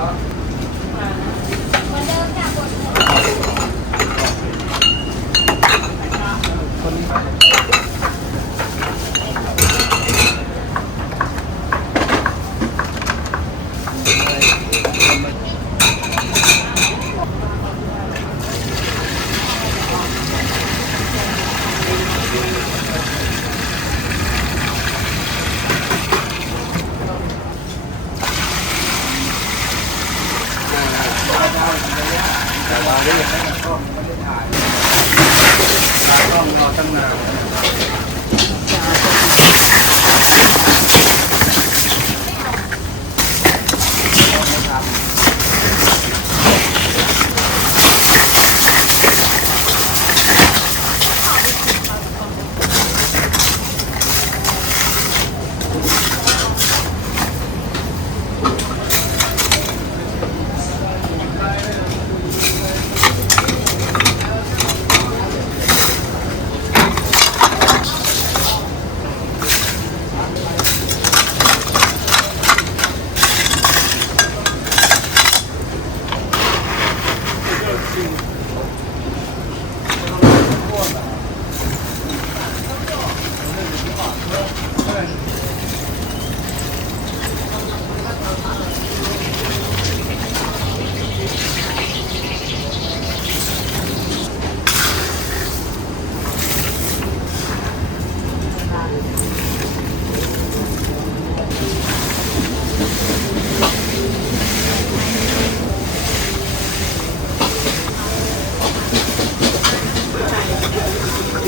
了。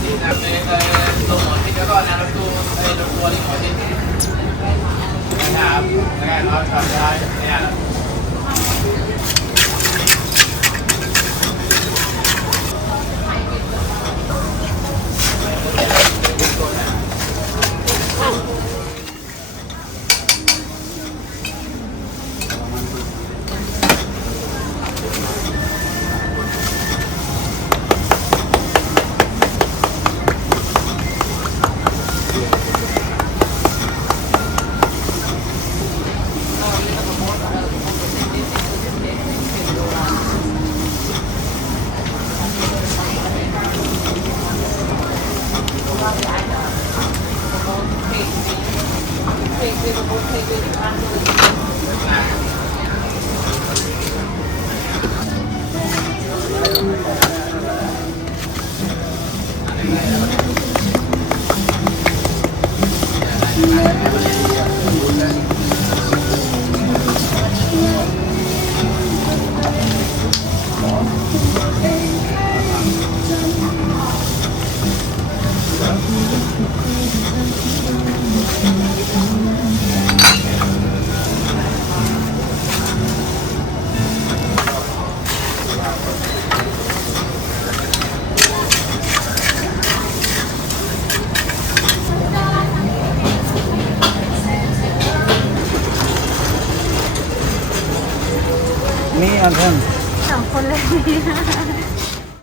นะครับแล้วก็น้ำตู้ไอ้ตัวที่หมอที่นะครับแล้วก็น้ำตาลเนี่ย มีอันเพิ่มสองคนเลย